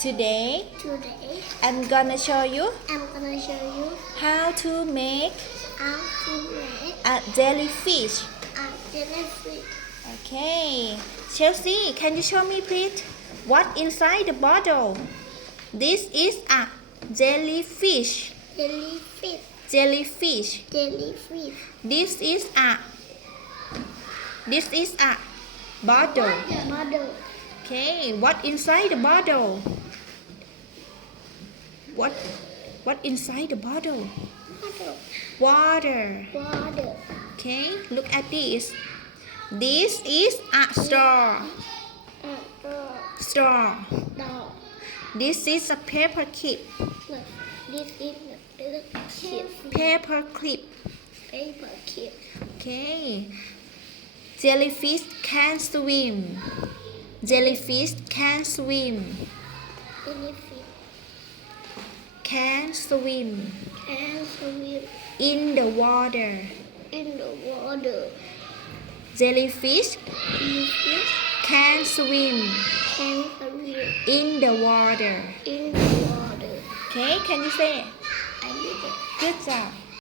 Today I'm gonna show you how to make how to make a jellyfish. a jellyfish. Okay, Chelsea, can you show me please what inside the bottle? This is a jellyfish. Jellyfish. Jellyfish. Jellyfish. This is a bottle. Bottle. Okay, what inside the bottle? What inside the bottle? Bottle. Water. Water. Okay, look at this. This is a straw. Straw. Dog. This is a paper clip. This is a chip. Paper clip. Paper clip. Okay. Jellyfish can swim. Jellyfish can swim. Jellyfish Can swim can swim in the water. in the water. Jellyfish Jellyfish can swim can swim in the water. in the water. Okay, can you say? I did it. Good job.